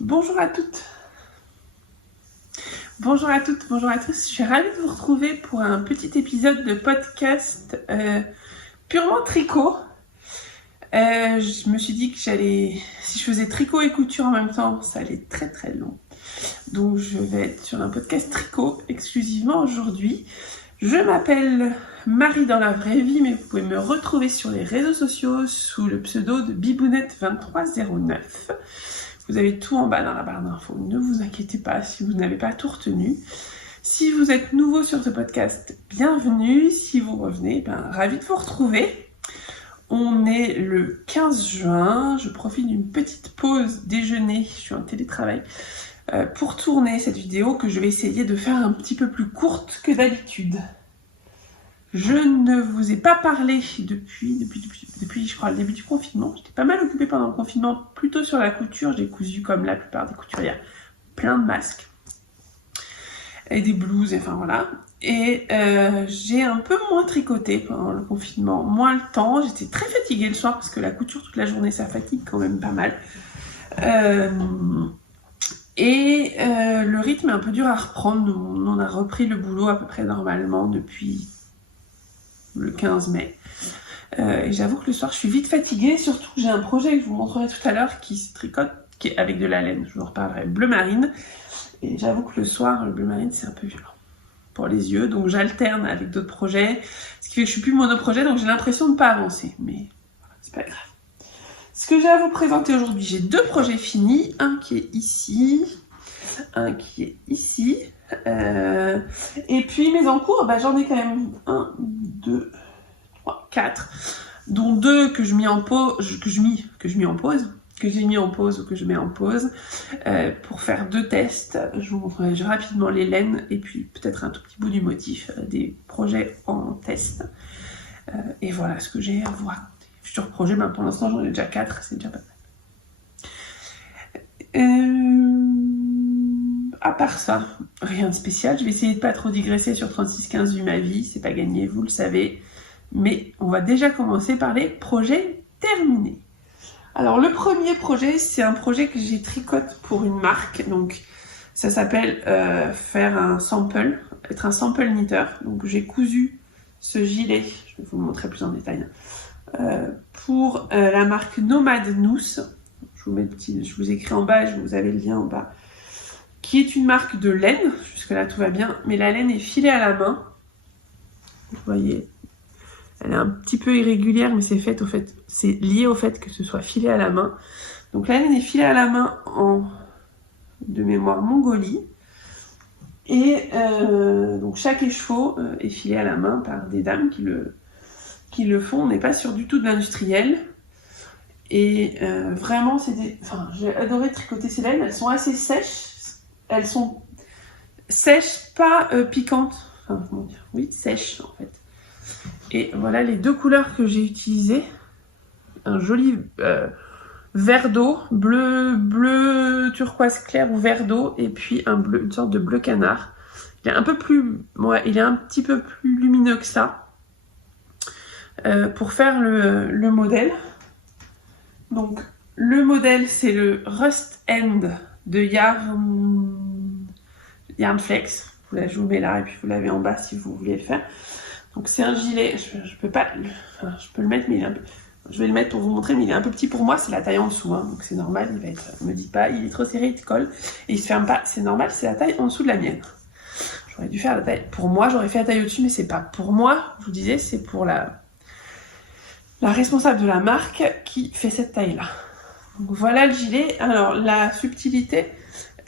Bonjour à toutes. Bonjour à toutes, bonjour à tous. Je suis ravie de vous retrouver pour un petit épisode de podcast purement tricot. Je me suis dit que si je faisais tricot et couture en même temps, ça allait être très long. Donc je vais être sur un podcast tricot exclusivement aujourd'hui. Je m'appelle Marie dans la vraie vie, mais vous pouvez me retrouver sur les réseaux sociaux sous le pseudo de Bibounette2309. Vous avez tout en bas dans la barre d'infos. Ne vous inquiétez pas si vous n'avez pas tout retenu. Si vous êtes nouveau sur ce podcast, bienvenue. Si vous revenez, ravi de vous retrouver. On est le 15 juin. Je profite d'une petite pause déjeuner. Je suis en télétravail pour tourner cette vidéo que je vais essayer de faire un petit peu plus courte que d'habitude. Je ne vous ai pas parlé depuis je crois le début du confinement. J'étais pas mal occupée pendant le confinement, plutôt sur la couture. J'ai cousu comme la plupart des couturières, plein de masques et des blouses, enfin voilà. Et j'ai un peu moins tricoté pendant le confinement, moins le temps. J'étais très fatiguée le soir parce que la couture toute la journée, ça fatigue quand même pas mal. Le rythme est un peu dur à reprendre. On a repris le boulot à peu près normalement depuis le 15 mai. Et j'avoue que le soir, je suis vite fatiguée. Surtout que j'ai un projet que je vous montrerai tout à l'heure qui se tricote, qui est avec de la laine. Je vous en reparlerai. Bleu marine. Et j'avoue que le soir, le bleu marine, c'est un peu violent pour les yeux. Donc j'alterne avec d'autres projets. Ce qui fait que je suis plus monoprojet, donc j'ai l'impression de ne pas avancer. Mais voilà, c'est pas grave. Ce que j'ai à vous présenter aujourd'hui, j'ai deux projets finis. Un qui est ici. Un qui est ici. Et puis mes en cours, j'en ai quand même 1, 2, 3, 4, dont 2 que j'ai mis en pause ou que je mets en pause pour faire 2 tests. Je vous montrerai rapidement les laines et puis peut-être un tout petit bout du motif des projets en test. Et voilà ce que j'ai à vous raconter. Futurs projets, pour l'instant j'en ai déjà 4, c'est déjà pas mal. À part ça, rien de spécial. Je vais essayer de pas trop digresser sur 3615 vu ma vie. C'est pas gagné, vous le savez. Mais on va déjà commencer par les projets terminés. Alors le premier projet, c'est un projet que j'ai tricoté pour une marque. Donc ça s'appelle faire un sample, être un sample knitter. Donc j'ai cousu ce gilet, je vais vous le montrer plus en détail, pour la marque Nomad Nous. Je vous écris en bas, vous avez le lien en bas. Qui est une marque de laine, jusque-là tout va bien, mais la laine est filée à la main. Vous voyez, elle est un petit peu irrégulière, mais c'est lié au fait que ce soit filé à la main. Donc la laine est filée à la main de mémoire Mongolie. Et donc chaque écheveau est filé à la main par des dames qui le font. On n'est pas sûr du tout de l'industriel. Et vraiment, j'ai adoré tricoter ces laines, elles sont assez sèches. Elles sont sèches, pas piquantes. Enfin, comment dire ? Oui, sèches en fait. Et voilà les 2 couleurs que j'ai utilisées. Un joli vert d'eau, bleu turquoise clair ou vert d'eau, et puis une sorte de bleu canard. Il est un petit peu plus lumineux que ça. Pour faire le modèle. Donc le modèle, c'est le Rust End de Yarnflex. Je vous mets là et puis vous l'avez en bas si vous voulez le faire. Donc c'est un gilet, je peux le mettre, mais je vais le mettre pour vous montrer, mais il est un peu petit pour moi, c'est la taille en dessous, donc c'est normal, ne me dites pas, il est trop serré, il te colle, et il se ferme pas, c'est normal, c'est la taille en dessous de la mienne. J'aurais dû faire la taille, pour moi j'aurais fait la taille au-dessus, mais c'est pas pour moi, je vous disais, c'est pour la responsable de la marque qui fait cette taille-là. Donc voilà le gilet. Alors la subtilité,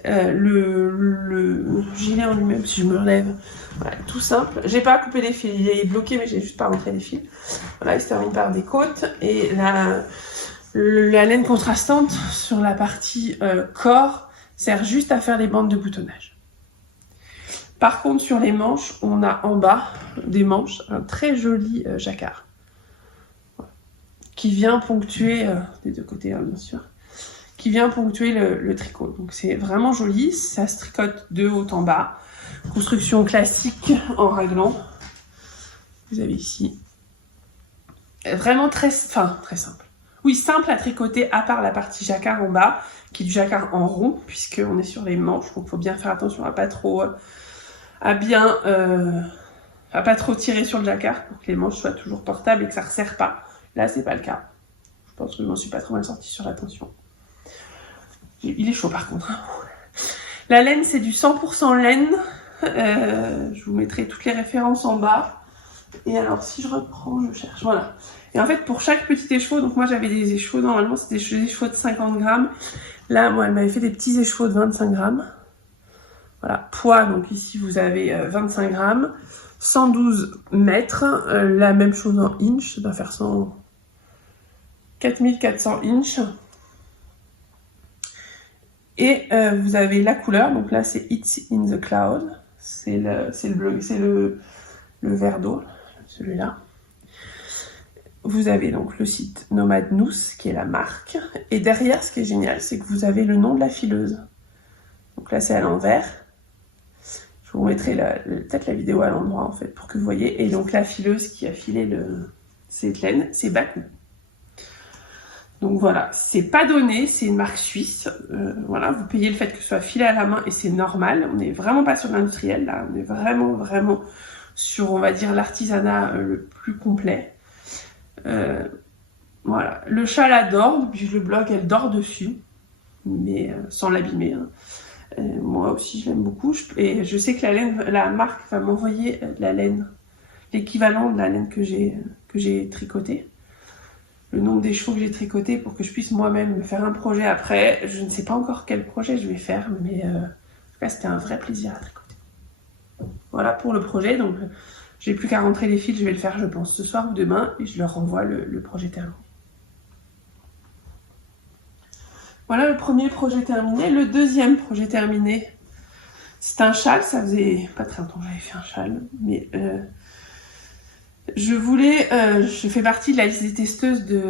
le gilet en lui-même, si je me relève, voilà, tout simple. J'ai pas coupé les fils, il est bloqué, mais j'ai juste pas rentré les fils. Voilà, il se termine par des côtes et la laine contrastante sur la partie corps sert juste à faire les bandes de boutonnage. Par contre, sur les manches, on a en bas des manches un très joli jacquard. Qui vient ponctuer, des 2 côtés bien sûr, qui vient ponctuer le tricot. Donc c'est vraiment joli, ça se tricote de haut en bas. Construction classique en raglan. Vous avez ici. Vraiment très simple. Oui, simple à tricoter, à part la partie jacquard en bas, qui est du jacquard en rond, puisqu'on est sur les manches, donc il faut bien faire attention à pas trop, à pas trop tirer sur le jacquard, pour que les manches soient toujours portables et que ça ne resserre pas. Là, c'est pas le cas. Je pense que je m'en suis pas trop mal sortie sur la tension. Il est chaud par contre. La laine, c'est du 100% laine. Je vous mettrai toutes les références en bas. Et alors, si je reprends, je cherche. Voilà. Et en fait, pour chaque petit écheveau, donc moi j'avais des écheveaux, normalement c'était des écheveaux de 50 grammes. Là, moi, elle m'avait fait des petits écheveaux de 25 grammes. Voilà. Poids, donc ici vous avez 25 grammes. 112 mètres. La même chose en inch. Ça doit faire 4400 inch. Et vous avez la couleur, donc là c'est It's in the Cloud, c'est le bleu, c'est le vert d'eau, celui-là. Vous avez donc le site Nomad Nous, qui est la marque, et derrière ce qui est génial, c'est que vous avez le nom de la fileuse. Donc là c'est à l'envers, je vous mettrai peut-être la vidéo à l'endroit en fait, pour que vous voyez, et donc la fileuse qui a filé cette laine, c'est Baku. Donc voilà, c'est pas donné, c'est une marque suisse. Voilà, vous payez le fait que ce soit filé à la main et c'est normal. On n'est vraiment pas sur l'industriel là, on est vraiment sur, on va dire, l'artisanat le plus complet. Voilà, le châle adore, puis je le bloque, elle dort dessus, mais sans l'abîmer. Hein. Moi aussi, je l'aime beaucoup. Et je sais que la marque va m'envoyer de la laine, l'équivalent de la laine que j'ai tricotée. Le nombre des chevaux que j'ai tricoté pour que je puisse moi-même me faire un projet après. Je ne sais pas encore quel projet je vais faire, mais en tout cas, c'était un vrai plaisir à tricoter. Voilà pour le projet. Donc, j'ai plus qu'à rentrer les fils. Je vais le faire, je pense, ce soir ou demain, et je leur renvoie le projet terminé. Voilà le premier projet terminé. Le deuxième projet terminé, c'est un châle. Ça faisait pas très longtemps que j'avais fait un châle, mais je fais partie de la liste des testeuses de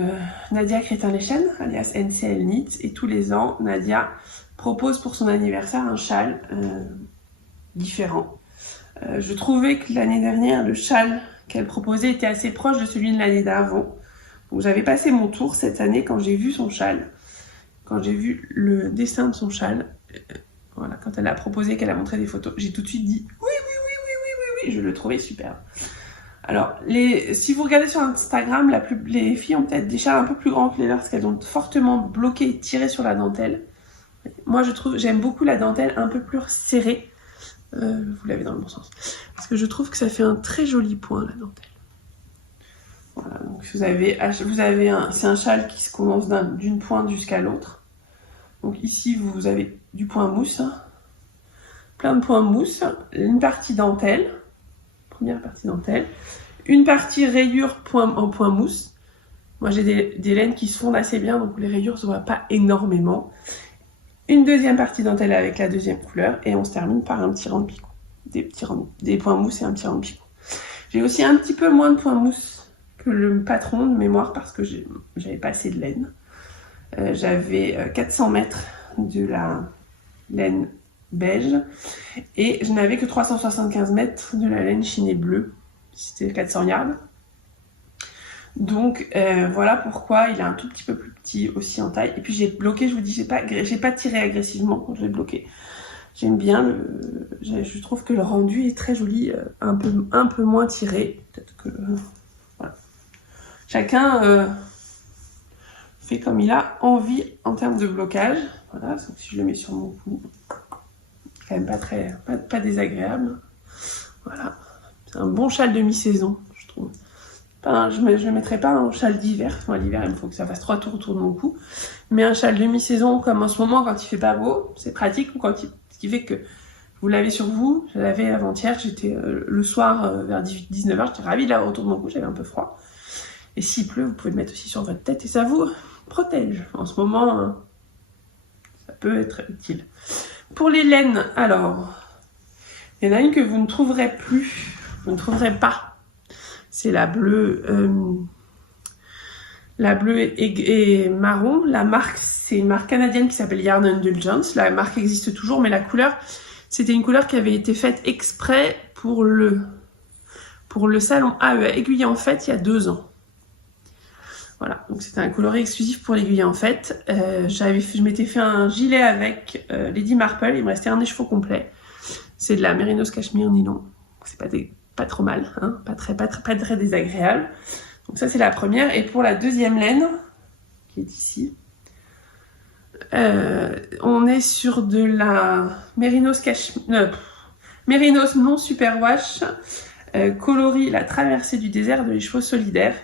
Nadia Crétin-Lechen, alias NCL Knit, et tous les ans, Nadia propose pour son anniversaire un châle différent. Je trouvais que l'année dernière, le châle qu'elle proposait était assez proche de celui de l'année d'avant. Donc j'avais passé mon tour cette année quand j'ai vu son châle, quand j'ai vu le dessin de son châle. Voilà, quand elle a proposé, qu'elle a montré des photos, j'ai tout de suite dit oui, je le trouvais superbe. Alors, si vous regardez sur Instagram, les filles ont peut-être des châles un peu plus grands que les leurs, parce qu'elles ont fortement bloqué et tiré sur la dentelle. Moi, j'aime beaucoup la dentelle un peu plus serrée. Vous l'avez dans le bon sens. Parce que je trouve que ça fait un très joli point, la dentelle. Voilà, donc c'est un châle qui se commence d'une pointe jusqu'à l'autre. Donc ici, vous avez du point mousse, hein, plein de points mousse, une partie dentelle. Première partie dentelle, une partie rayure en point mousse. Moi j'ai des laines qui se fondent assez bien, donc les rayures ne se voient pas énormément. Une deuxième partie dentelle avec la deuxième couleur, et on se termine par un petit rang de picot. Des points mousse et un petit rang de picot. J'ai aussi un petit peu moins de points mousse que le patron de mémoire parce que j'avais pas assez de laine. J'avais 400 mètres de la laine beige, et je n'avais que 375 mètres de la laine chinée bleue, c'était 400 yards. Donc voilà pourquoi il est un tout petit peu plus petit aussi en taille. Et puis j'ai bloqué, je vous dis, j'ai pas tiré agressivement quand je l'ai bloqué. J'aime bien, je trouve que le rendu est très joli, un peu moins tiré. Peut-être que voilà. Chacun fait comme il a envie en termes de blocage. Voilà, sauf si je le mets sur mon cou. Quand même pas désagréable. Voilà, c'est un bon châle de mi-saison, je trouve. Je ne mettrai pas un châle d'hiver. Enfin, l'hiver, il faut que ça fasse 3 tours autour de mon cou. Mais un châle de mi-saison, comme en ce moment, quand il fait pas beau, c'est pratique. Ce qui fait que vous l'avez sur vous. Je l'avais avant-hier, j'étais le soir vers 18-19h, j'étais ravie de l'avoir autour de mon cou, j'avais un peu froid. Et s'il pleut, vous pouvez le mettre aussi sur votre tête et ça vous protège. En ce moment, ça peut être utile. Pour les laines, alors, il y en a une que vous ne trouverez pas. C'est la bleue et marron. La marque, c'est une marque canadienne qui s'appelle Yarn Indulgence. La marque existe toujours, mais la couleur, c'était une couleur qui avait été faite exprès pour le salon AE Aiguille en Fête il y a 2 ans. Voilà, donc c'était un coloris exclusif pour l'aiguille en fait. Je m'étais fait un gilet avec Lady Marple, il me restait un écheveau complet. C'est de la Mérinos Cachemire nylon. C'est pas trop mal, hein, pas très désagréable. Donc ça c'est la première. Et pour la deuxième laine, qui est ici, on est sur de la Mérinos Mérinos non superwash, coloris La traversée du désert de les chevaux solidaires.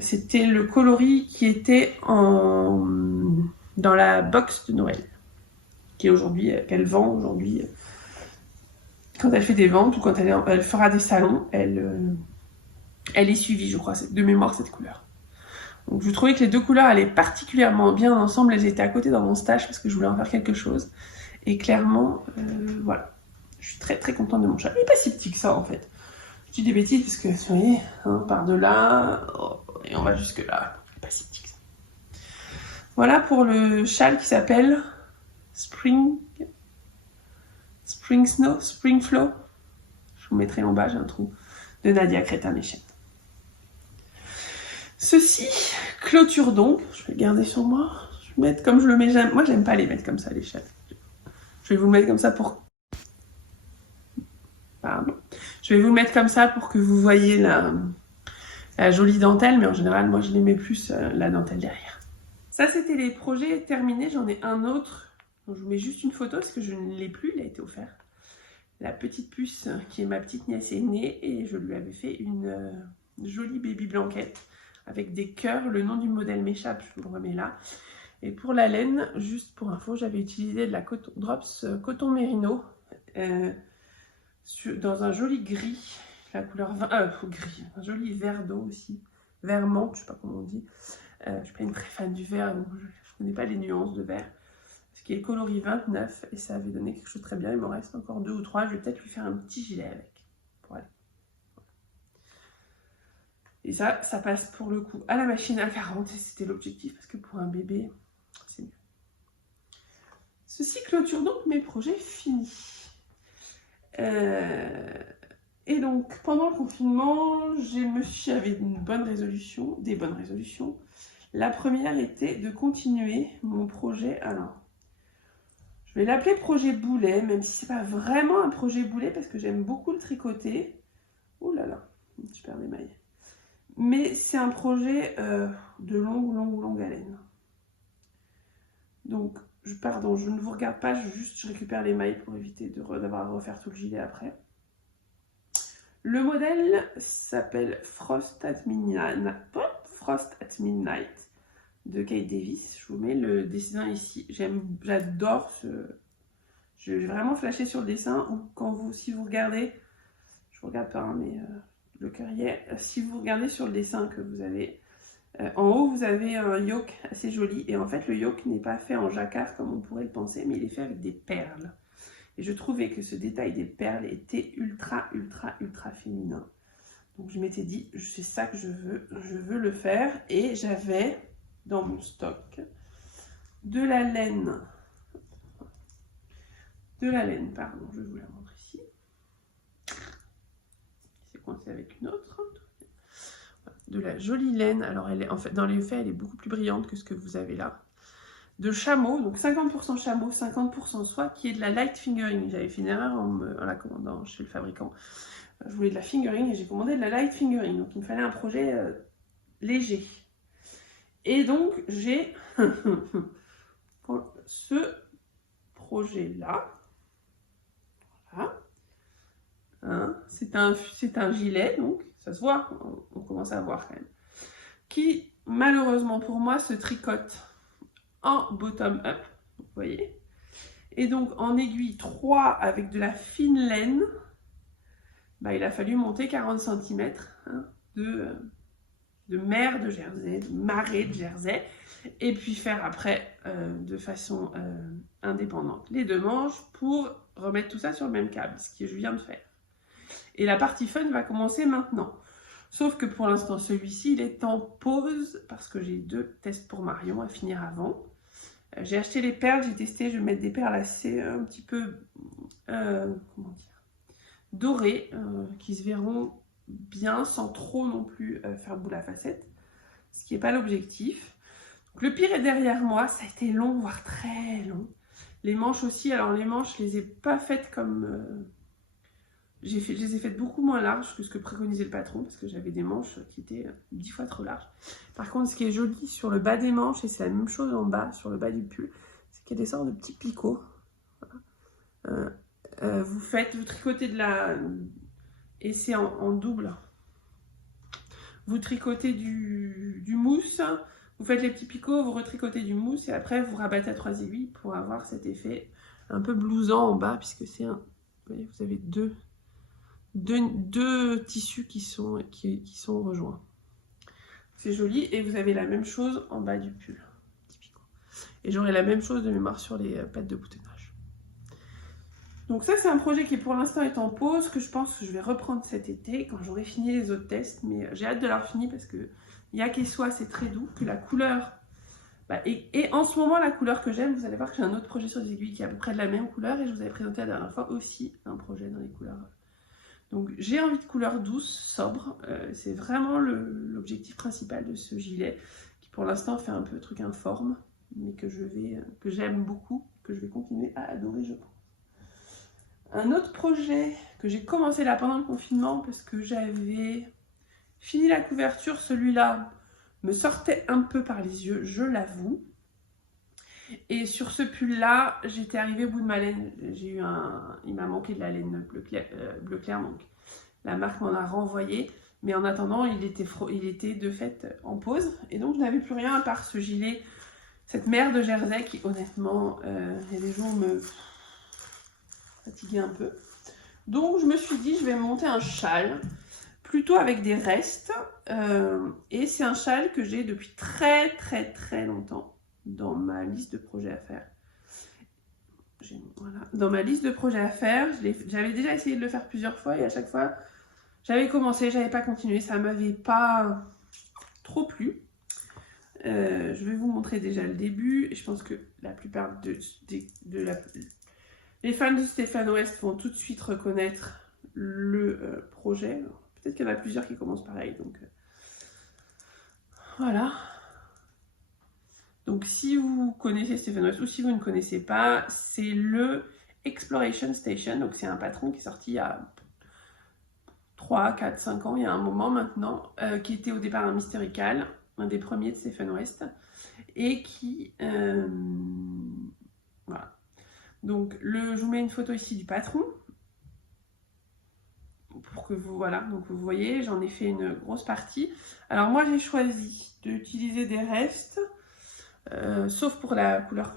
C'était le coloris qui était dans la box de Noël, qui est aujourd'hui, qu'elle vend aujourd'hui. Quand elle fait des ventes ou quand elle fera des salons, elle est suivie, je crois, de mémoire, cette couleur. Donc je trouvais que les deux couleurs allaient particulièrement bien ensemble. Elles étaient à côté dans mon stash parce que je voulais en faire quelque chose. Et clairement, voilà. Je suis très contente de mon chat. Il n'est pas si petit que ça en fait. Je dis des bêtises parce que, vous voyez, hein, par de là, et on va jusque là. Il n'est pas si petit que ça. Voilà pour le châle qui s'appelle Spring Flow. Je vous mettrai en bas, j'ai un trou, de Nadia Crétin-Méchette. Ceci clôture donc, je vais le garder sur moi, je vais mettre comme je le mets, moi j'aime pas les mettre comme ça les châles. Je vais vous le mettre comme ça pour... Pardon. Je vais vous le mettre comme ça pour que vous voyez la jolie dentelle, mais en général moi je les mets plus la dentelle derrière. Ça c'était les projets terminés, j'en ai un autre, donc je vous mets juste une photo parce que je ne l'ai plus, il a été offert. La petite puce qui est ma petite nièce est née et je lui avais fait une jolie baby blanquette avec des cœurs. Le nom du modèle m'échappe, je vous le remets là. Et pour la laine, juste pour info, j'avais utilisé de la Drops coton mérino dans un joli gris, la couleur gris, un joli vert d'eau aussi, vert menthe, je sais pas comment on dit. Je suis pas une très fan du vert, donc je connais pas les nuances de vert. Ce qui est coloris 29 et ça avait donné quelque chose de très bien. Il m'en reste encore 2 ou 3. Je vais peut-être lui faire un petit gilet avec pour aller. Et ça passe pour le coup à la machine à 40 et c'était l'objectif parce que pour un bébé, c'est mieux. Ceci clôture donc mes projets finis. Et donc pendant le confinement, j'avais des bonnes résolutions. La première était de continuer mon projet. Alors, je vais l'appeler projet boulet, même si c'est pas vraiment un projet boulet parce que j'aime beaucoup le tricoter. Ouh là là, je perds des mailles. Mais c'est un projet de longue haleine. Donc, pardon, je ne vous regarde pas, je récupère les mailles pour éviter d'avoir à refaire tout le gilet après. Le modèle s'appelle Frost at Midnight de Kate Davis. Je vous mets le dessin ici. J'adore je vais vraiment flasher sur le dessin. Si vous regardez, je vous regarde pas, hein, mais le cœur y est. Si vous regardez sur le dessin que vous avez, en haut vous avez un yoke assez joli. Et en fait, le yoke n'est pas fait en jacquard comme on pourrait le penser, mais il est fait avec des perles. Et je trouvais que ce détail des perles était ultra féminin. Donc je m'étais dit, c'est ça que je veux le faire. Et j'avais dans mon stock de la laine, pardon, je vais vous la montrer ici. C'est coincé avec une autre. De la jolie laine, alors elle est, en fait, dans les faits, elle est beaucoup plus brillante que ce que vous avez là. De chameau, donc 50% chameau, 50% soie, qui est de la light fingering. J'avais fait une erreur en la commandant chez le fabricant. Je voulais de la fingering et j'ai commandé de la light fingering. Donc il me fallait un projet léger. Et donc j'ai ce projet-là. Voilà. Hein, c'est un gilet, donc ça se voit, on commence à voir quand même. Qui, malheureusement pour moi, se tricote en bottom-up, vous voyez. Et donc en aiguille 3 avec de la fine laine, bah, il a fallu monter 40 cm hein, de mer de Jersey, de marée de Jersey, et puis faire après de façon indépendante les deux manches pour remettre tout ça sur le même câble, ce que je viens de faire. Et la partie fun va commencer maintenant. Sauf que pour l'instant, celui-ci, il est en pause parce que j'ai 2 tests pour Marion à finir avant. J'ai acheté les perles, j'ai testé, je vais mettre des perles assez un petit peu comment dire, dorées, qui se verront bien sans trop non plus faire boule à facettes. ce qui n'est pas l'objectif. Le pire est derrière moi, ça a été long, voire très long. Les manches aussi, alors les manches, je les ai pas faites comme... je les ai faites beaucoup moins larges que ce que préconisait le patron, parce que j'avais des manches qui étaient 10 fois trop larges. Par contre, ce qui est joli sur le bas des manches, et c'est la même chose en bas, sur le bas du pull, c'est qu'il y a des sortes de petits picots. Voilà. Vous tricotez de la... Et c'est en double. Vous tricotez du mousse, vous faites les petits picots, vous retricotez du mousse, et après vous rabattez à 3 aiguilles pour avoir cet effet un peu blousant en bas, puisque c'est un... Vous voyez, vous avez deux tissus qui sont rejoints. C'est joli, et vous avez la même chose en bas du pull. Et j'aurai la même chose de mémoire sur les pattes de boutonnage. Donc ça, c'est un projet qui pour l'instant est en pause, que je pense que je vais reprendre cet été quand j'aurai fini les autres tests, mais j'ai hâte de l'avoir fini parce que Yak et Soie, c'est très doux, que la couleur... et en ce moment, la couleur que j'aime, vous allez voir que j'ai un autre projet sur les aiguilles qui est à peu près de la même couleur, et je vous avais présenté la dernière fois aussi un projet dans les couleurs. Donc j'ai envie de couleurs douces, sobres, c'est vraiment l'objectif principal de ce gilet, qui pour l'instant fait un peu truc informe, mais que j'aime beaucoup, que je vais continuer à adorer, je pense. Un autre projet que j'ai commencé là pendant le confinement, parce que j'avais fini la couverture, celui-là me sortait un peu par les yeux, je l'avoue. Et sur ce pull-là, j'étais arrivée au bout de ma laine. Il m'a manqué de la laine bleu clair, donc la marque m'en a renvoyé. Mais en attendant, il était de fait en pause. Et donc, je n'avais plus rien à part ce gilet, cette merde de jersey qui, honnêtement, il y a des jours me fatiguait un peu. Donc, je me suis dit, je vais monter un châle, plutôt avec des restes. Et c'est un châle que j'ai depuis très, très, très longtemps dans ma liste de projets à faire. Voilà. Dans ma liste de projets à faire, j'avais déjà essayé de le faire plusieurs fois et à chaque fois, j'avais commencé, j'avais pas continué, ça m'avait pas trop plu. Je vais vous montrer déjà le début. Et je pense que la plupart les fans de Stéphane West vont tout de suite reconnaître le projet. Peut-être qu'il y en a plusieurs qui commencent pareil. Donc voilà. Donc si vous connaissez Stéphane West ou si vous ne connaissez pas, c'est le Exploration Station. Donc c'est un patron qui est sorti il y a 3, 4, 5 ans, il y a un moment maintenant, qui était au départ un Mystérical, un des premiers de Stéphane West, et qui... voilà. Donc je vous mets une photo ici du patron, pour que vous... Voilà, donc vous voyez, j'en ai fait une grosse partie. Alors moi j'ai choisi d'utiliser des restes, sauf pour la couleur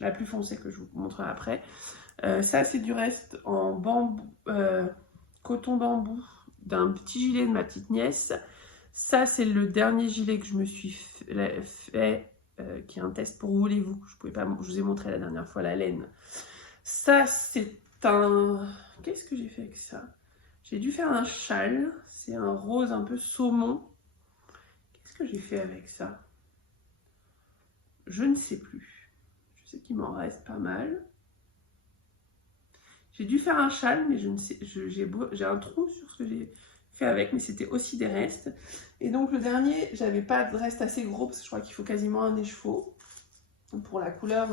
la plus foncée que je vous montrerai après. Ça c'est du reste en bambou, coton bambou d'un petit gilet de ma petite nièce. Ça c'est le dernier gilet que je me suis fait, qui est un test pour Voulez-vous. Je vous ai montré la dernière fois la laine. Ça c'est un... Qu'est-ce que j'ai fait avec ça? J'ai dû faire un châle, c'est un rose un peu saumon. Qu'est-ce que j'ai fait avec ça? Je ne sais plus. Je sais qu'il m'en reste pas mal. J'ai dû faire un châle, mais je ne sais, j'ai un trou sur ce que j'ai fait avec, mais c'était aussi des restes. Et donc le dernier, j'avais pas de reste assez gros, parce que je crois qu'il faut quasiment un écheveau pour la couleur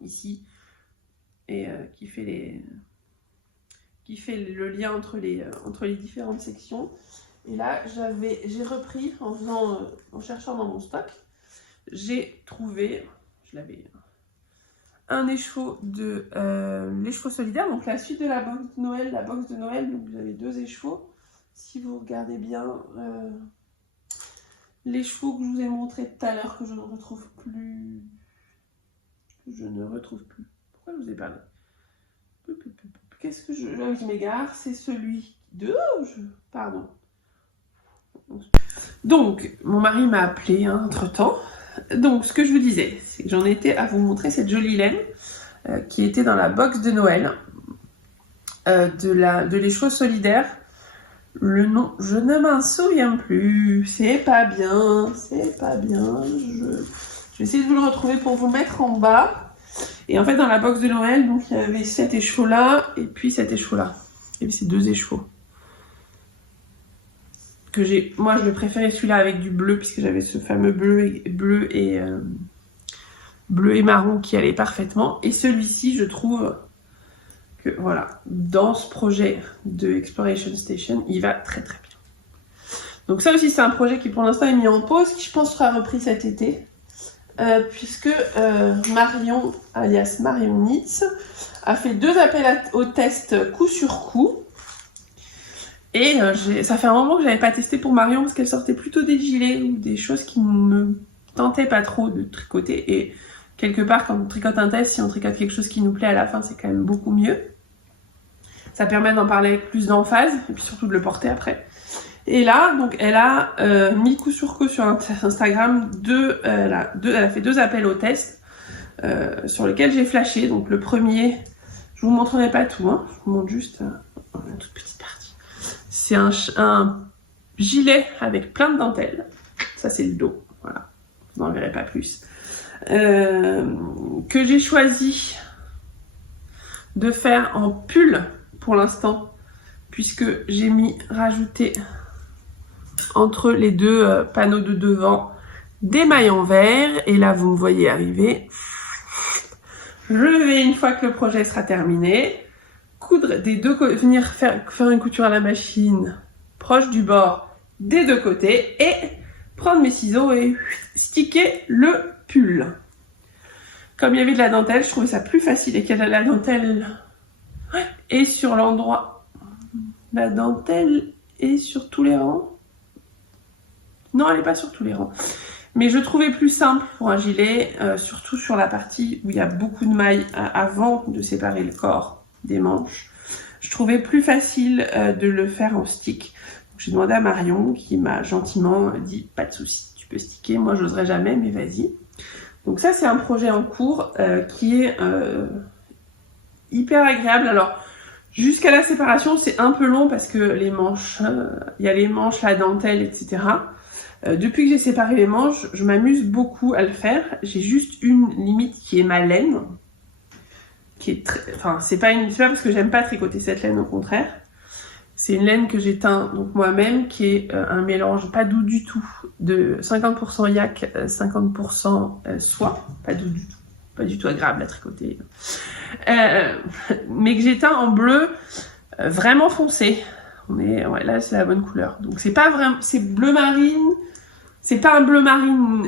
ici, et qui fait le lien entre les différentes sections. Et là, j'ai repris en cherchant dans mon stock, j'ai trouvé, un écheveau de l'écheveau solidaire, donc la suite de la box de Noël, donc vous avez 2 écheveaux. Si vous regardez bien l'écheveau que je vous ai montré tout à l'heure, que je ne retrouve plus. Pourquoi je vous ai parlé? Qu'est-ce que je m'égare? C'est celui de... Pardon. Donc, mon mari m'a appelé entre-temps. Donc, ce que je vous disais, c'est que j'en étais à vous montrer cette jolie laine qui était dans la box de Noël de l'écheveau solidaire. Le nom, je ne m'en souviens plus. C'est pas bien. Je vais essayer de vous le retrouver pour vous le mettre en bas. Et en fait, dans la box de Noël, donc il y avait cet écheveau-là et puis cet écheveau-là. Et puis ces 2 écheveaux. moi je le préférais celui-là avec du bleu puisque j'avais ce fameux bleu et marron qui allait parfaitement. Et celui-ci, je trouve que voilà, dans ce projet de Exploration Station, il va très très bien. Donc ça aussi, c'est un projet qui pour l'instant est mis en pause, qui je pense sera repris cet été, puisque Marion, alias Marion Nitz, a fait 2 appels au test coup sur coup. Et ça fait un moment que je n'avais pas testé pour Marion parce qu'elle sortait plutôt des gilets ou des choses qui me tentaient pas trop de tricoter. Et quelque part, quand on tricote un test, si on tricote quelque chose qui nous plaît à la fin, c'est quand même beaucoup mieux. Ça permet d'en parler avec plus d'emphase et puis surtout de le porter après. Et là, donc, elle a mis coup sur coup sur Instagram elle a fait 2 appels au test sur lesquels j'ai flashé. Donc le premier, je vous montrerai pas tout, hein, je vous montre juste une toute petite partie. C'est un gilet avec plein de dentelles. Ça, c'est le dos. Voilà. Vous n'en verrez pas plus. Que j'ai choisi de faire en pull pour l'instant, puisque j'ai rajouté entre les 2 panneaux de devant des mailles en verre. Et là, vous me voyez arriver. Je vais, une fois que le projet sera terminé, coudre des 2 côtés, venir faire une couture à la machine proche du bord des 2 côtés et prendre mes ciseaux et sticker le pull. Comme il y avait de la dentelle, je trouvais ça plus facile et qu'il y a de la dentelle et sur l'endroit. La dentelle est sur tous les rangs. Non, elle n'est pas sur tous les rangs. Mais je trouvais plus simple pour un gilet, surtout sur la partie où il y a beaucoup de mailles avant de séparer le corps des manches. Je trouvais plus facile de le faire en stick. J'ai demandé à Marion qui m'a gentiment dit pas de souci, tu peux sticker, moi j'oserais jamais mais vas-y. Donc ça c'est un projet en cours qui est hyper agréable. Alors jusqu'à la séparation c'est un peu long parce que les manches, il y a les manches, la dentelle, etc. Depuis que j'ai séparé les manches, je m'amuse beaucoup à le faire. J'ai juste une limite qui est ma laine. C'est pas parce que j'aime pas tricoter cette laine, au contraire. C'est une laine que j'ai teint donc moi-même, qui est un mélange pas doux du tout, de 50% yak, 50% soie, pas doux du tout, pas du tout agréable à tricoter, mais que j'ai teint en bleu vraiment foncé. Là c'est la bonne couleur. Donc c'est pas vraiment, c'est bleu marine, c'est pas un bleu marine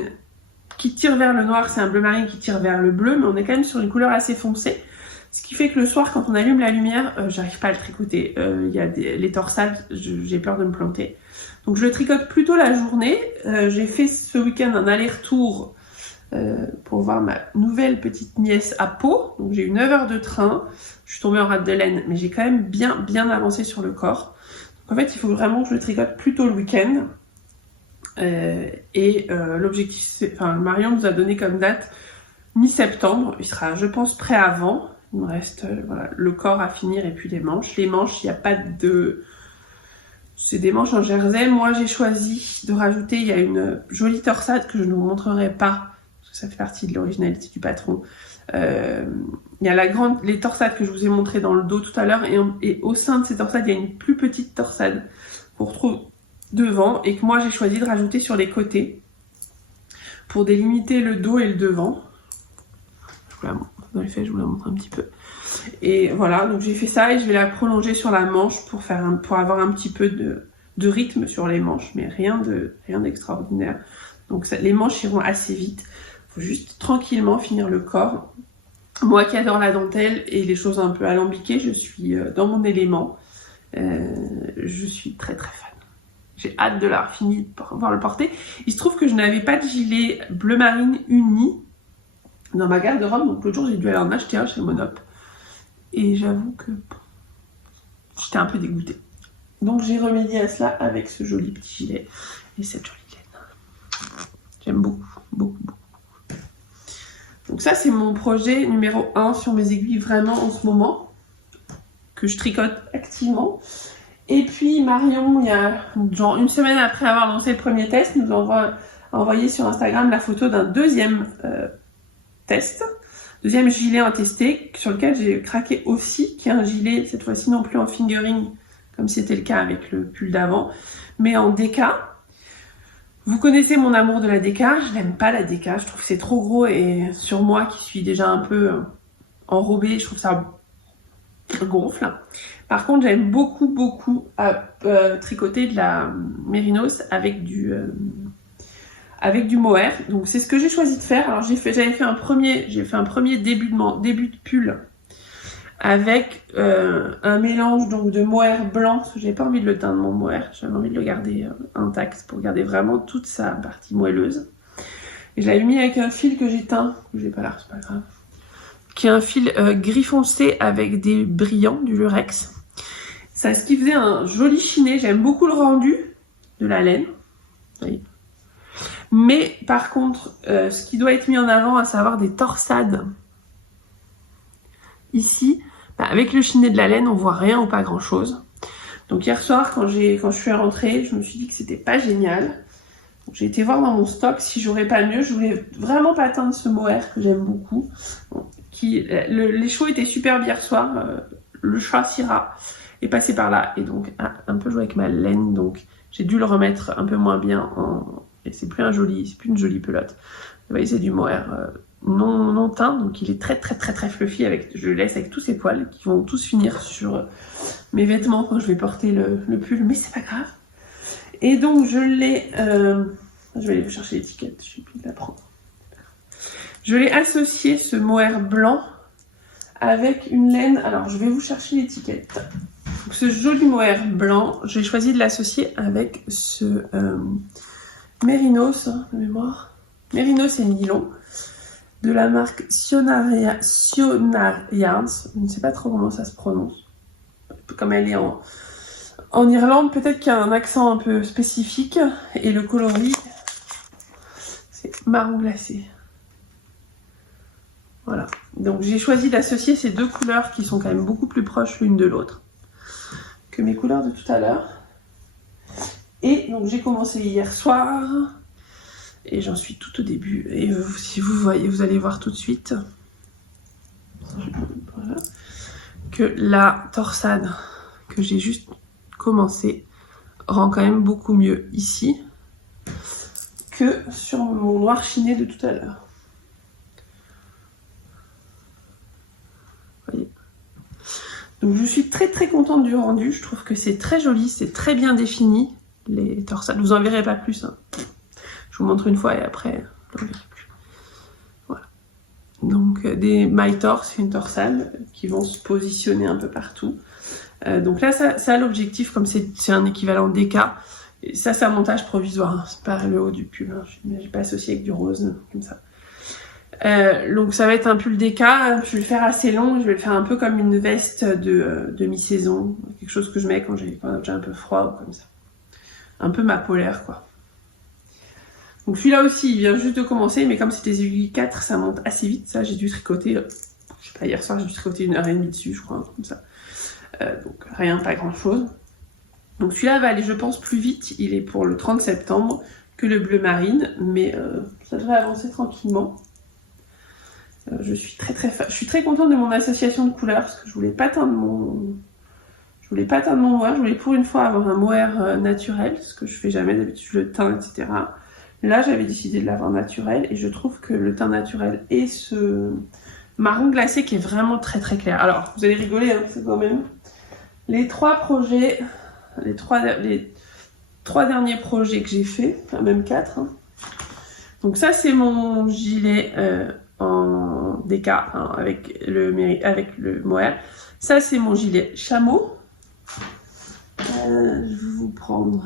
qui tire vers le noir, c'est un bleu marine qui tire vers le bleu, mais on est quand même sur une couleur assez foncée. Ce qui fait que le soir, quand on allume la lumière, j'arrive pas à le tricoter. Il y a les torsades, j'ai peur de me planter. Donc je le tricote plutôt la journée. J'ai fait ce week-end un aller-retour pour voir ma nouvelle petite nièce à Pau. Donc j'ai eu 9 heures de train. Je suis tombée en rate de laine, mais j'ai quand même bien avancé sur le corps. Donc en fait, il faut vraiment que je le tricote plutôt le week-end. L'objectif, c'est... Marion nous a donné comme date mi-septembre. Il sera, je pense, prêt avant. Il me reste le corps à finir et puis les manches. Les manches, il n'y a pas de... C'est des manches en jersey. Moi, j'ai choisi de rajouter, il y a une jolie torsade que je ne vous montrerai pas, parce que ça fait partie de l'originalité du patron. Il y a les torsades que je vous ai montrées dans le dos tout à l'heure, et au sein de ces torsades, il y a une plus petite torsade qu'on retrouve devant, et que moi, j'ai choisi de rajouter sur les côtés, pour délimiter le dos et le devant. Dans les faits, je vous la montre un petit peu. Et voilà, donc j'ai fait ça et je vais la prolonger sur la manche pour avoir un petit peu de rythme sur les manches, mais rien d'extraordinaire. Donc les manches iront assez vite. Il faut juste tranquillement finir le corps. Moi qui adore la dentelle et les choses un peu alambiquées, je suis dans mon élément. Je suis très très fan. J'ai hâte de l'avoir fini pour pouvoir le porter. Il se trouve que je n'avais pas de gilet bleu marine uni dans ma garde-robe, donc l'autre jour j'ai dû aller en acheter un chez Monop. Et j'avoue que j'étais un peu dégoûtée. Donc j'ai remédié à cela avec ce joli petit gilet et cette jolie laine. J'aime beaucoup. Donc ça c'est mon projet numéro 1 sur mes aiguilles vraiment en ce moment, que je tricote activement. Et puis Marion, il y a genre une semaine après avoir lancé le premier test, nous a envoyé sur Instagram la photo d'un deuxième deuxième gilet à tester, sur lequel j'ai craqué aussi, qui est un gilet cette fois-ci non plus en fingering comme c'était le cas avec le pull d'avant, mais en déca. Vous connaissez mon amour de la déca, je n'aime pas la déca, je trouve que c'est trop gros et sur moi qui suis déjà un peu enrobée, je trouve ça gonfle. Par contre, j'aime beaucoup tricoter de la mérinos avec du mohair. Donc c'est ce que j'ai choisi de faire. Alors j'ai fait un premier début de pull avec un mélange donc de mohair blanc, parce que j'ai pas envie de le teindre mon mohair, j'avais envie de le garder intact pour garder vraiment toute sa partie moelleuse. Et je l'avais mis avec un fil que j'ai teint, j'ai pas l'air, c'est pas grave, qui est un fil gris foncé avec des brillants, du lurex. Ça, ce qui faisait un joli chiné, j'aime beaucoup le rendu de la laine. Vous voyez. Mais par contre, ce qui doit être mis en avant, à savoir des torsades. Ici, avec le chiné de la laine, on voit rien ou pas grand chose. Donc hier soir, quand je suis rentrée, je me suis dit que c'était pas génial. J'ai été voir dans mon stock si j'aurais pas mieux. Je voulais vraiment pas teindre ce mohair que j'aime beaucoup. Bon, les chevaux étaient superbes hier soir. Le chat Syrah est passé par là et donc a un peu joué avec ma laine. Donc j'ai dû le remettre un peu moins bien. Et c'est plus une jolie pelote. Vous voyez, c'est du mohair non teint, donc il est très fluffy. Je le laisse avec tous ses poils qui vont tous finir sur mes vêtements quand je vais porter le pull, mais c'est pas grave. Et donc je vais aller chercher l'étiquette, je vais plus la prendre. Je l'ai associé ce mohair blanc avec une laine. Alors je vais vous chercher l'étiquette. Donc, ce joli mohair blanc, j'ai choisi de l'associer avec ce mérinos de mémoire. Mérinos et nylon de la marque Sionar Yarns. Je ne sais pas trop comment ça se prononce. Comme elle est en Irlande, peut-être qu'il y a un accent un peu spécifique. Et le coloris, c'est marron glacé. Voilà. Donc j'ai choisi d'associer ces deux couleurs qui sont quand même beaucoup plus proches l'une de l'autre que mes couleurs de tout à l'heure. Et donc j'ai commencé hier soir. Et j'en suis tout au début. Et si vous voyez, vous allez voir tout de suite que la torsade que j'ai juste commencé rend quand même beaucoup mieux ici que sur mon noir chiné de tout à l'heure. Voyez. Donc je suis très contente du rendu. Je trouve que c'est très joli, c'est très bien défini. Les torsades, vous en verrez pas plus. Hein. Je vous montre une fois et après, je n'en verrai plus. Voilà. Donc des My Torse, une torsade qui vont se positionner un peu partout. Donc là, ça l'objectif, comme c'est un équivalent DK, et ça c'est un montage provisoire, hein, c'est pas le haut du pull, hein, j'ai pas associé avec du rose, comme ça. Donc ça va être un pull DK, je vais le faire assez long, je vais le faire un peu comme une veste de mi-saison, quelque chose que je mets quand j'ai un peu froid ou comme ça. Un peu ma polaire, quoi. Donc celui-là aussi, il vient juste de commencer, mais comme c'était des aiguilles 4, ça monte assez vite. Ça, j'ai dû tricoter, je sais pas, hier soir, j'ai dû tricoter 1h30 dessus, je crois, comme ça. Donc rien, pas grand-chose. Donc celui-là va aller, je pense, plus vite. Il est pour le 30 septembre que le bleu marine, mais ça devrait avancer tranquillement. Je suis très contente de mon association de couleurs, parce que je voulais pas teindre mon mohair. Je voulais pour une fois avoir un mohair naturel, ce que je fais jamais, d'habitude je le teins, etc. Là, j'avais décidé de l'avoir naturel et je trouve que le teint naturel et ce marron glacé qui est vraiment très clair. Alors, vous allez rigoler, hein, c'est quand même les trois derniers projets que j'ai fait, enfin même 4. Hein. Donc ça, c'est mon gilet en DK hein, avec le mohair. Ça, c'est mon gilet chameau. Je vais vous prendre...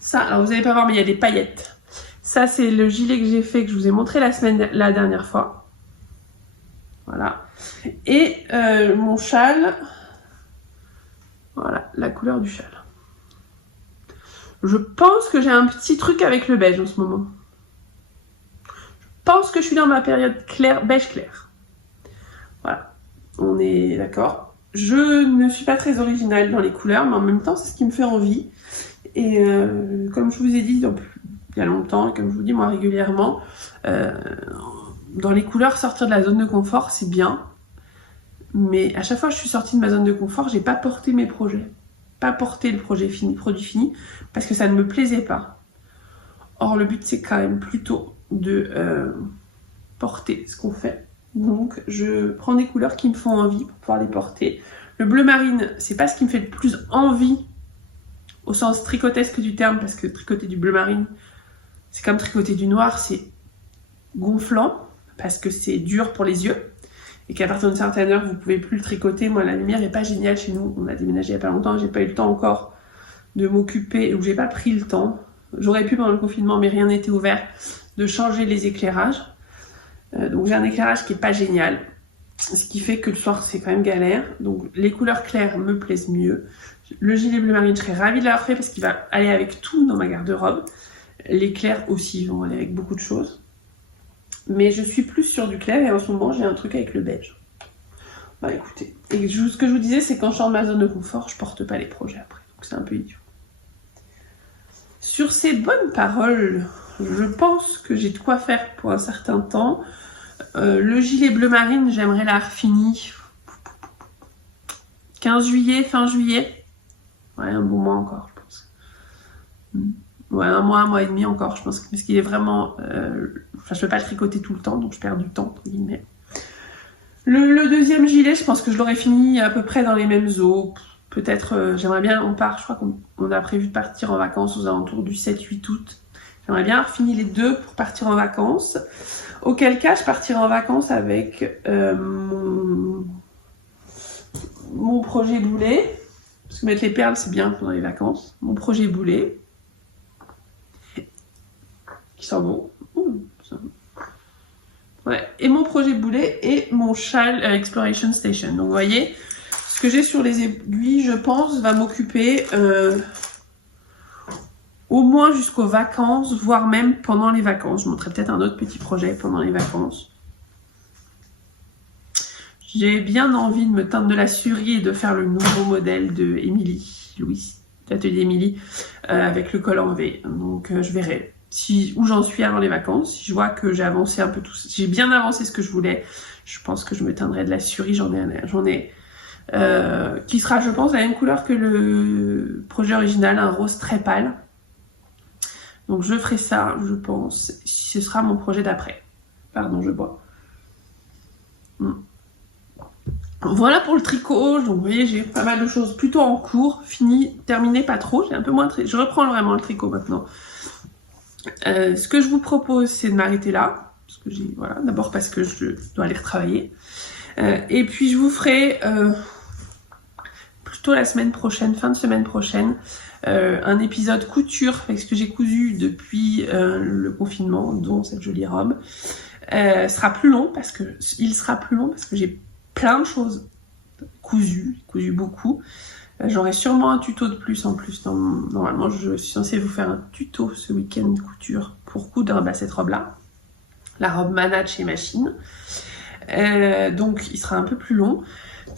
Ça, alors vous n'allez pas voir, mais il y a des paillettes. Ça, c'est le gilet que j'ai fait, que je vous ai montré la dernière fois. Voilà. Et mon châle. Voilà, la couleur du châle. Je pense que j'ai un petit truc avec le beige en ce moment. Je pense que je suis dans ma période beige clair. Voilà, on est d'accord. Je ne suis pas très originale dans les couleurs, mais en même temps, c'est ce qui me fait envie. Et comme je vous ai dit il y a longtemps, et comme je vous dis moi régulièrement, dans les couleurs, sortir de la zone de confort, c'est bien. mais à chaque fois que je suis sortie de ma zone de confort, j'ai pas porté mes projets. Pas porté le projet fini, produit fini, parce que ça ne me plaisait pas. Or, le but, c'est quand même plutôt de porter ce qu'on fait. Donc, je prends des couleurs qui me font envie pour pouvoir les porter. Le bleu marine, c'est pas ce qui me fait le plus envie au sens tricotesque du terme, parce que tricoter du bleu marine, c'est comme tricoter du noir, c'est gonflant, parce que c'est dur pour les yeux, et qu'à partir d'une certaine heure, vous pouvez plus le tricoter. Moi, la lumière est pas géniale chez nous, on a déménagé il y a pas longtemps, j'ai pas eu le temps encore de m'occuper, ou j'ai pas pris le temps. J'aurais pu pendant le confinement, mais rien n'était ouvert, de changer les éclairages. Donc j'ai un éclairage qui est pas génial, ce qui fait que le soir c'est quand même galère. Donc les couleurs claires me plaisent mieux. Le gilet bleu marine, je serais ravie de l'avoir fait parce qu'il va aller avec tout dans ma garde-robe. Les clairs aussi vont aller avec beaucoup de choses. Mais je suis plus sur du clair et en ce moment j'ai un truc avec le beige. Bah écoutez, et ce que je vous disais, c'est quand je sors de ma zone de confort, je porte pas les projets après. Donc c'est un peu idiot. Sur ces bonnes paroles, je pense que j'ai de quoi faire pour un certain temps. Le gilet bleu marine, j'aimerais l'avoir fini 15 juillet, fin juillet. Ouais, un bon mois encore, je pense. Ouais, un mois et demi encore, je pense. Parce qu'il est vraiment... Enfin, je peux pas le tricoter tout le temps, donc je perds du temps, entre guillemets. Le deuxième gilet, je pense que je l'aurais fini à peu près dans les mêmes eaux. Peut-être, j'aimerais bien, je crois qu'on a prévu de partir en vacances aux alentours du 7-8 août. J'aimerais bien avoir fini les deux pour partir en vacances. Auquel cas, je partirai en vacances avec mon projet boulet. Parce que mettre les perles, c'est bien pendant les vacances. Mon projet boulet. Qui sent bon. Ouais. Et mon projet boulet et mon châle Exploration Station. Donc vous voyez, ce que j'ai sur les aiguilles, je pense, va m'occuper au moins jusqu'aux vacances, voire même pendant les vacances. Je montrerai peut-être un autre petit projet pendant les vacances. J'ai bien envie de me teindre de la surie et de faire le nouveau modèle de Émilie, Louis, l'atelier Émilie, avec le col en V. Donc je verrai où j'en suis avant les vacances. Si je vois que j'ai avancé un peu tout, j'ai bien avancé ce que je voulais, je pense que je me teindrai de la surie. J'en ai qui sera, je pense, la même couleur que le projet original, un rose très pâle. Donc je ferai ça, je pense. Ce sera mon projet d'après. Pardon, je bois. Voilà pour le tricot. Donc vous voyez, j'ai pas mal de choses plutôt en cours, fini, terminé, pas trop. J'ai un peu moins. Je reprends vraiment le tricot maintenant. Ce que je vous propose, c'est de m'arrêter là, parce que voilà, d'abord parce que je dois aller retravailler. Et puis je vous ferai plutôt la semaine prochaine, fin de semaine prochaine, un épisode couture avec ce que j'ai cousu depuis le confinement, dont cette jolie robe. Sera plus long parce que j'ai plein de choses cousu beaucoup. J'aurai sûrement un tuto de plus en plus. Normalement, je suis censée vous faire un tuto ce week-end de couture pour coudre cette robe-là. La robe Manade chez Machine. Donc, il sera un peu plus long.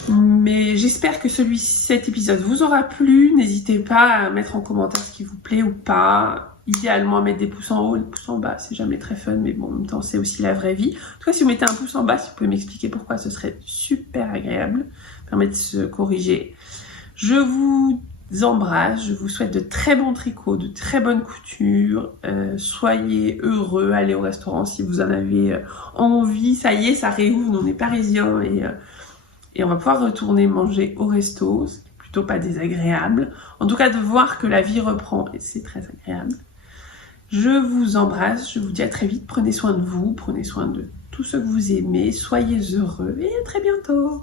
Mais j'espère que cet épisode vous aura plu. N'hésitez pas à mettre en commentaire ce qui vous plaît ou pas. Idéalement, mettre des pouces en haut et des pouces en bas. C'est jamais très fun, mais bon, en même temps, c'est aussi la vraie vie. En tout cas, si vous mettez un pouce en bas, si vous pouvez m'expliquer pourquoi, ce serait super agréable. Permet de se corriger. Je vous embrasse, je vous souhaite de très bons tricots, de très bonnes coutures. Soyez heureux, allez au restaurant si vous en avez envie. Ça y est, ça réouvre, on est parisiens et on va pouvoir retourner manger au resto. C'est plutôt pas désagréable. En tout cas, de voir que la vie reprend, et c'est très agréable. Je vous embrasse, je vous dis à très vite. Prenez soin de vous, prenez soin de tout ce que vous aimez. Soyez heureux et à très bientôt.